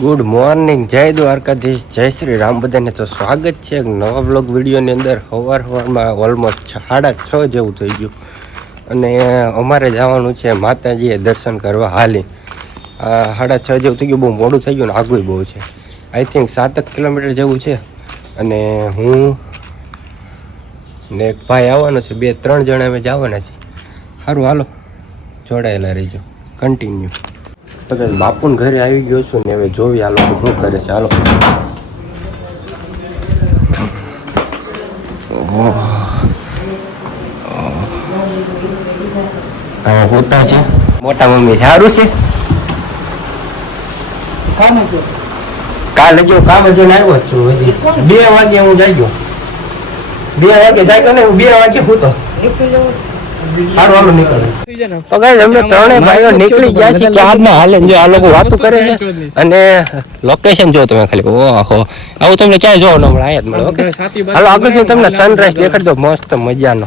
Good morning, જય દ્વારકાધીશ, જય શ્રી રામ. બધાને તો સ્વાગત છે એક નવા વ્લોગ વિડીયોની અંદર. સવારમાં ઓલમોસ્ટ 6:30 જેવું થઈ ગયું અને અમારે જવાનું છે માતાજીએ દર્શન કરવા. હાલી 6:30 જેવું થઈ ગયું. બહુ મોડું થઈ ગયું ને આગું બહુ છે. આઈ થિંક 7 કિલોમીટર જેવું છે. અને હું ને એક ભાઈ આવવાનો છે, 2-3 જણા અમે જવાના છે. સારું, હાલો જોડાયેલા રહીજો, કન્ટિન્યુ. તો કે બાપુને ઘરે આવી ગયો છું ને હવે જોવી આ લોકો શું કરે છે. હાલો. હોતા છે મોટા મમ્મી. સારું છે. કાલે જો કામ જોઈને આવ્યો જ છું. હજી 2 વાગે હું જઈ ગયો. 2 વાગે જાય ને હું 2 વાગે હું તો તો ગાઈસ અમે ત્રણે ભાઈઓ નીકળી ગયા છીએ ક્યારના. હાલે જો આ લોકો વાતો કરે છે અને લોકેશન જો તમે ખાલી. ઓહો, આવું તમને ક્યાંય જોવા ન મળે, આયા જ મળે. ઓકે હાલો આગળથી તમને સનરાઈઝ દેખાડી દો મસ્ત મજાનો.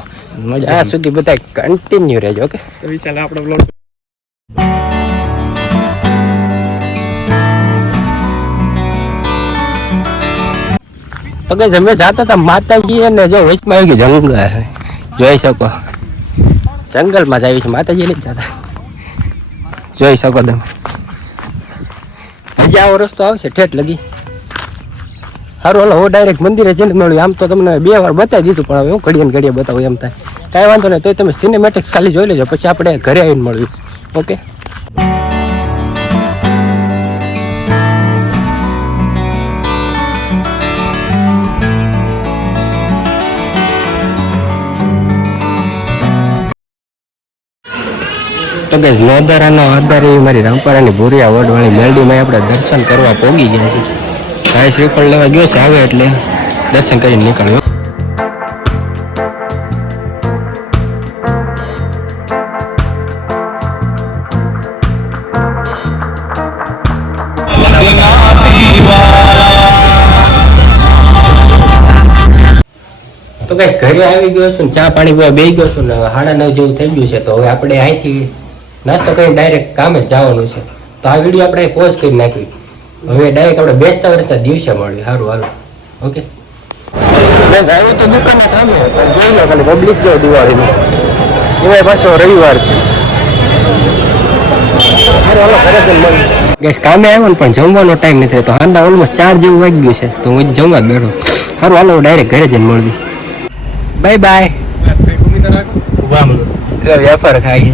ત્યાં સુધી બધા કન્ટિન્યુ રહેજો. ઓકે તો વિશાલ આપણો બ્લોગ. તો ગાઈસ અમે જાતા હતા માતાજી અને જો વચમાં આવી ગયું જંગલ. જોઈ શકો જંગલમાં જ આવી છે. માતાજી નથી જતા, જોઈ શકો તમે. હજી આવો રસ્તો આવશે ઠેઠ લગી. સારું હાલો હું ડાયરેક્ટ મંદિરે જઈને મળ્યું. આમ તો તમને 2 વાર બતાવી દીધું પણ હવે હું ઘડીએ ઘડીએ બતાવું એમ થાય. કાંઈ વાંધો નહીં, તોય તમે સિનેમેટિક્સ ખાલી જોઈ લેજો, પછી આપણે ઘરે આવીને મળ્યું. ઓકે તો ગાઈસ નોંધારાનો આધાર એવી મારી રામપરાની ભૂરિયા વડવાળી મેલડીમાં આપણે દર્શન કરવા પહોંચી ગયા છીએ. ભાઈ શ્રીફળ લેવા ગયો છે, આવે એટલે દર્શન કરીને નીકળ્યો. તો ગાઈસ ઘરે આવી ગયો છું, ચા પાણી પીવા બેસી ગયો છું ને 9:30 જેવું થઈ ગયું છે. તો હવે આપણે અહીંથી નાસ્તો કરીને ડાયરેક્ટ કામે જ જવાનું છે. તો આ વિડીયો આપણે પોઝ કરી નાખી. હવે ડાયરેક્ટ આપણે બેસતા વર્ષના દિવસે મળીએ. સારું હાલો. ઓકે આવ્યો તો દુકાને કામે જોઈ લો ખાલી પબ્લિક જો દિવાળીની. એમાં પાછો રવિવાર છે. સારું હાલો ઘરે જઈને મળીએ. ગેસ કામે આવ્યો ને પણ જમવાનો ટાઈમ નથી થયો. તો હાંડા ઓલમોસ્ટ 4 જેવું વાગી ગયું છે. તો હું હજી જમવા જ બેઠો. સારું હાલો ડાયરેક્ટ ઘરે જઈને મળવી. Bye bye. વેફર ખાઈ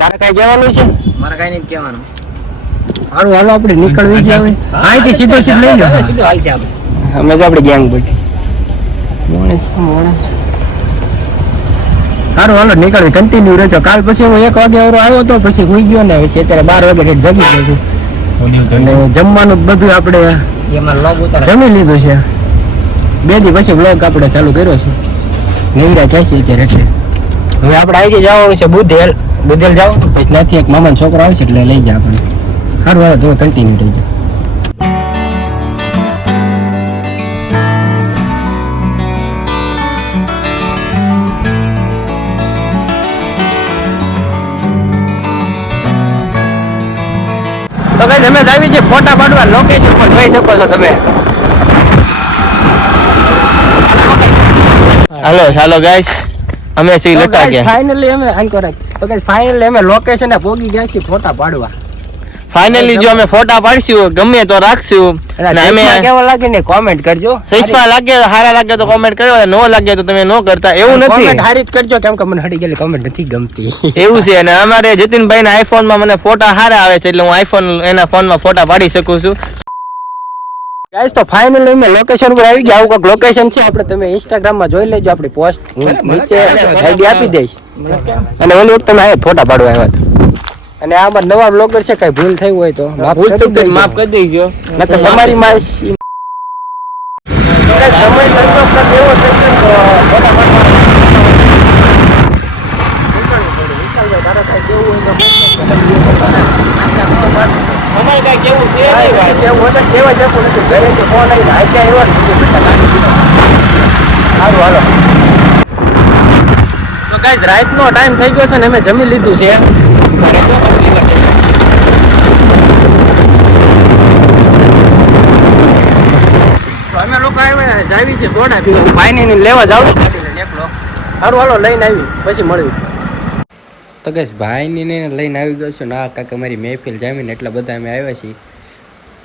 તારે કઈ જવાનું છે? મારે કઈ નથી કહેવાનું. સારું હાલો આપણે નીકળવી છે હવે. અહીંથી સીધો લઈ લો. સીધો હાલ છે આપણે. અમે તો આપણી ગેંગ બધી સારું હાલો નીકળવી. કન્ટિન્યુ રહેજો. કાલ પછી હું 1 વાગે આવ્યો હતો, પછી હોઈ ગયો ને પછી અત્યારે 12 વાગે જગી ગયો. અને જમવાનું બધું આપણે જમી લીધું છે. 2 દી પછી વ્લોગ આપણે ચાલુ કર્યો છે. નૈરા થાય છે અત્યારે. એટલે હવે આપણે આવી જવાનું છે બુધેલ જાવ. પછી ત્યાંથી એક મામાનો છોકરો આવશે એટલે લઈ જાય આપણે. સારું વાળો તમે કન્ટિન્યુ થઈ જાય. તો કઈ તમે આવી છે ફોટા પાડવા લોકેશન પર જોઈ શકો છો તમે. હાલો ગાઈસ, અમે સી લટા ગયા. ફાઇનલી અમે આંકો રાખ. તો કઈ ફાઇનલી અમે લોકેશન એ પહોંચી ગયા છીએ ફોટા પાડવા. ફાઇનલી જો અમે ફોટા પાડશું ગમે તો રાખશું. અને અમે કેવો લાગે ને કોમેન્ટ કરજો. સસ્તા લાગે સારા લાગે તો કોમેન્ટ કરજો, નો લાગે તો તમે નો કરતા. એવું નથી, કોમેન્ટ હારી જ કરજો, કેમ કે મને હડી ગયેલી કોમેન્ટ નથી ગમતી. એવું છે. અને અમારે જતીનભાઈ ના આઈફોન માં મને ફોટા સારા આવે છે એટલે હું આઈફોન એના ફોન માં ફોટા પાડી શકું છું. ગાઈસ તો ફાઇનલી અમે લોકેશન ઉપર આવી ગયા. આવું કોઈક લોકેશન છે. આપણે તમે ઇન્સ્ટાગ્રામ માં જોઈ લેજો. આપણી પોસ્ટ નીચે આઈડી આપી દઈશ. અને ઓલી વખત તમે આયા ફોટા પાડવા આવ્યા હતા. અને આ અમારા નવા બ્લોગર છે, કઈ ભૂલ થઈ હોય તો માફ કરી દેજો. નકર તમારી માં સમય સંતોષ કર દેવો છે તો ફોટા પાડવા. વિશાલભાઈ તારે કઈ કેવું હોય તો અમારે કઈ કેવું છે કેવું હોય તો કેવા જતું નથી. ઘરેથી ફોન આવીને આજે આવ્યો ને સારું હાલો. તો ગાઈસ રાતનો ટાઈમ થઈ ગયો છે ને અમે જમી લીધું છે. તો અમે લોકો જાવી છે સોડા પીવા. ભાઈને લેવા જાવ છું એકલો. સારું હાલો લઈને આવી પછી મળ્યું. તો ગાઈસ ભાઈને લઈને આવી ગયો છું. ના કાકા મારી મહેફિલ જામીને એટલા બધા અમે આવ્યા છીએ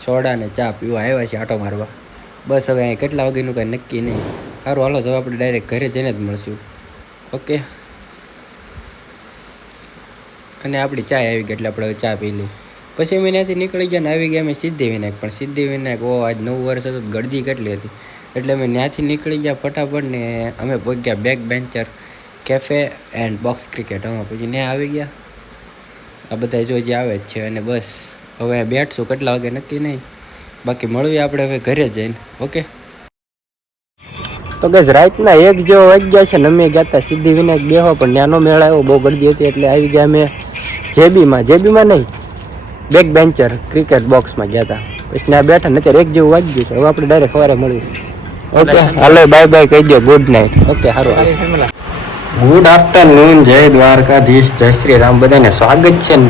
સોડા ને ચા પીવા આવ્યા છીએ આટો મારવા. બસ હવે અહીં કેટલા વાગ્યાનું કાંઈ નક્કી નહીં. સારું હાલો તો આપણે ડાયરેક્ટ ઘરે જઈને જ મળશું. ઓકે. અને આપણી ચા આવી ગઈ એટલે આપણે ચા પી લઈ. પછી અમે ત્યાંથી નીકળી ગયા ને આવી ગયા અમે સિદ્ધિવિનાયક. પણ સિદ્ધિવિનાયક આજ નવું વર્ષ હતું, ગળદી કેટલી હતી એટલે અમે ત્યાંથી નીકળી ગયા ફટાફટ ને અમે પહોંચ્યા back bencher cafe and box cricket. અમે પછી ત્યાં આવી ગયા. આ બધા જો જે આવે જ છે. અને બસ હવે બેઠશું કેટલા વાગે નક્કી નહીં. બાકી મળીએ આપણે હવે ઘરે જઈને. ઓકે. તો બસ રાતના 1 જેવો વાગ્યા છે ને અમે ગયા હતા સિદ્ધિવિનાયક બેહવા, પણ ત્યાંનો મેળ આવ્યો, બહુ ગળદી હતી એટલે આવી ગયા અમે જેબીમાં નહીં બેક બેન્ચર ક્રિકેટ બોક્સમાં ગયા હતા. પછી ત્યાં બેઠા ને અત્યારે 1 જેવું વાગી ગયું છે. હવે આપણે ડાયરેક્ટ સવારે મળીએ. ઓકે હાલો બાય બાય કહી દો. Good night. ઓકે સારું. Good afternoon. જય દ્વારકાધીશ, જય શ્રી રામ. બધાને સ્વાગત છે ને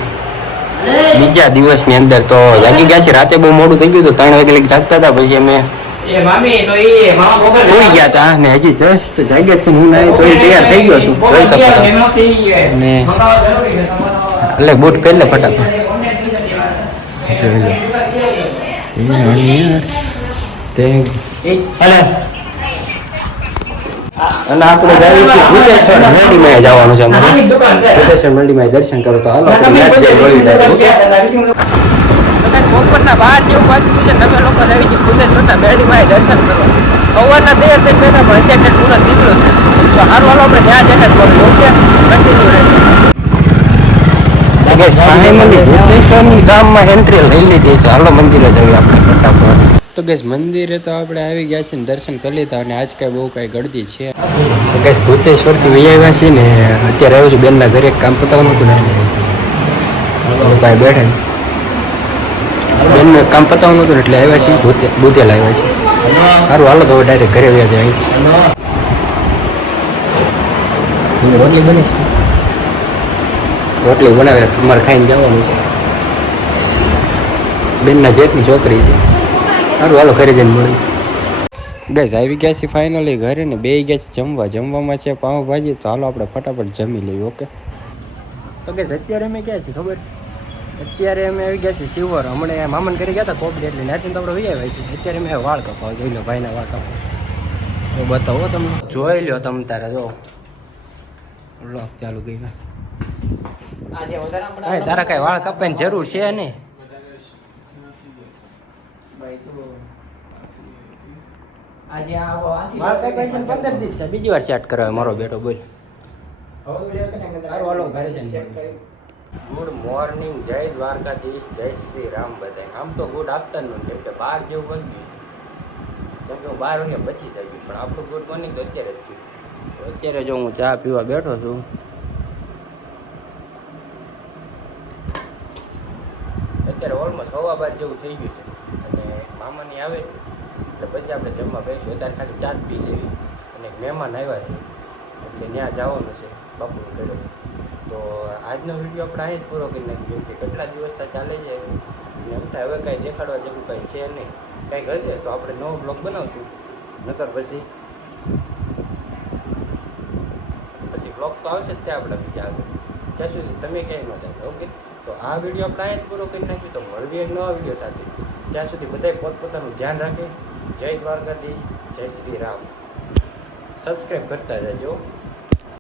બીજા દિવસની અંદર. તો જાગી ગયા છે. રાતે બહુ મોડું થઈ ગયું હતું, 3 વાગે લગી જાગતા હતા. પછી અમે ઉઈ ગયા હતા ને હજી જસ્ટ જાગ્યા છે. હું ના તો તૈયાર થઈ ગયો છું, જોઈ શકો છો. ને એટલે બૂટ પહેરી લે ફટાફટ. અને આપણે જઈએ છીએ ભૂતેશ્વર મંડીમાં જવાનું છે. અમારે ભૂતેશ્વર મંડીમાં દર્શન કરો. તો હાલો બપોરના 12 જેવું વાગ્યું છે. તમે લોકો આવી છે ભૂતેશ્વર મંડીમાં દર્શન કરો. સવારના 13 થઈ ગયા પણ અત્યારે પૂરો નીકળ્યો છે. તો સારું હાલો આપણે ત્યાં જઈને જ મળીએ. ઓકે કન્ટિન્યુ રહેશે. ભૂતેશ્વરની ગામમાં એન્ટ્રી લઈ લીધી છે. હાલો મંદિરે જઈએ આપણે ફટાફટ. તો ગેસ મંદિરે તો આપણે આવી ગયા છીએ, દર્શન કરી લીધા. અને આજ કાંઈ બહુ કાંઈ ગળદી છે. તો ગેસ ભૂતેશ્વરથી વહી આવ્યા છીએ ને અત્યારે આવ્યું છું બેનના ઘરે. કામ પતાવવાનું હતું ને એટલે કાંઈ બેઠા બેનને કામ પતાવવાનું હતું ને એટલે આવ્યા છીએ બુધેલ આવ્યા છીએ. સારું હાલો તો હવે ડાયરેક્ટ ઘરે આવ્યા છે. અહીં રોટલી બની છે. રોટલી બનાવે તમારે ખાઈને જવાનું છે. બેનના જેઠની છોકરી છે. સારું હાલો ઘરે જઈને મળી. ગઈસ આવી ગયા છે ફાઇનલી ઘરે ને બે ગયા છે જમવામાં છે પાઉંભાજી. તો હાલો આપણે ફટાફટ જમી લઈએ. ઓકે. તો ગઈસ અત્યારે અમે ક્યાં છીએ ખબર? અત્યારે અમે આવી ગયા છીએ શિવર. હમણાં મામન કરી ગયા હતા કોપડી એટલે નાથી તો આપણે વહી આવ્યા છીએ. અત્યારે મેં વાળ કપાવ જોઈ લો, ભાઈના વાળ કપાવ તો બતાવો તમને. જોઈ લો તમે તારે. જો બ્લોગ ચાલુ ગઈ તારા કઈ વાળ કપાવાની જરૂર છે નહીં. બીજી વાર સેટ કરાવે મારો બેટો. બોલ. ગુડ મોર્નિંગ, જય દ્વારકાધીશ, જય શ્રી રામ. બધા આમ તો ગુડ આફ્ટરનૂન, કેમ કે 12 જેવું વાગ્યું. કેમ કે 12 વાગ્યા પછી થઈ ગયું, પણ આપણું ગુડ મોર્નિંગ તો અત્યારે જ થયું. અત્યારે જો હું ચા પીવા બેઠો છું. અત્યારે ઓલમોસ્ટ 12:15 જેવું થઈ ગયું છે. અને મામાની આવે છે એટલે પછી આપણે જમવા બેસીશું. અત્યારે ખાલી ચા જ પી લેવી. અને મહેમાન આવ્યા છે એટલે ત્યાં જવાનું છે બાપુને ઘરે. તો આજનો વિડીયો આપણે અહીં જ પૂરો કરી નાખીએ, કે કેટલા દિવસ ચાલે છે. અને એમ થાય હવે કાંઈ દેખાડવા જેવું કાંઈ છે નહીં. કાંઈક હશે તો આપણે નવો બ્લોગ બનાવશું. નકર પછી બ્લોગ તો આવશે જ ત્યાં આપણે બીજા આગળ. ત્યાં સુધી તમે ક્યાંય ન થાય. ઓકે. તો આ વિડીયો આપણે અહીં જ પૂરો કરી નાખ્યું. તો મળીએ એક નવા વિડીયો સાથે. ત્યાં સુધી બધાય પોતપોતાનું ધ્યાન રાખે. જય દ્વારકાધીશ, જય શ્રી રામ. સબસ્ક્રાઈબ કરતા જજો.